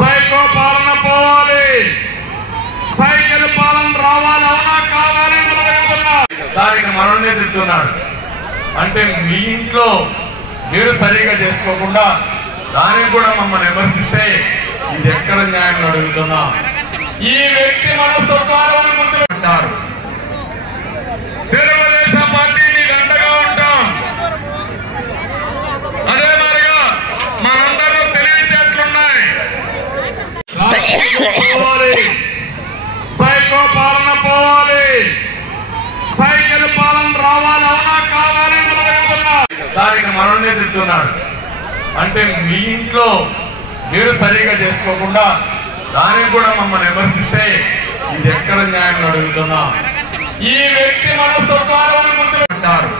Psycho పాలన పోవాలి, cycle పాలన రావాలి, అవునా కావాలి దానికి మనల్ని తెచ్చున్నాడు. అంటే మీ ఇంట్లో మీరు సరిగా చేసుకోకుండా దానికి కూడా మమ్మల్ని విమర్శిస్తే ఇది ఎక్కడ న్యాయం అడుగుతున్నా. ఈ వ్యక్తి మనస్తత్వాలను గుర్తుపెట్టారు. తెలుగుదేశం పార్టీ మీకు అండగా ఉంటాం. అదే మరిగా మనందరూ తెలివితేటలున్నాయి. సైకో పాలన పోవాలి, సైకిల్ పాలన రావాలి, అవునా కావాలి దానికి మనల్ని తెచ్చున్నాడు. అంటే మీ ఇంట్లో మీరు సరిగా చేసుకోకుండా దానికి కూడా మమ్మల్ని విమర్శిస్తే ఇది ఎక్కడ న్యాయం అడుగుతున్నా. ఈ వ్యక్తి మనస్తత్వాలను గుర్తుపెట్టారు.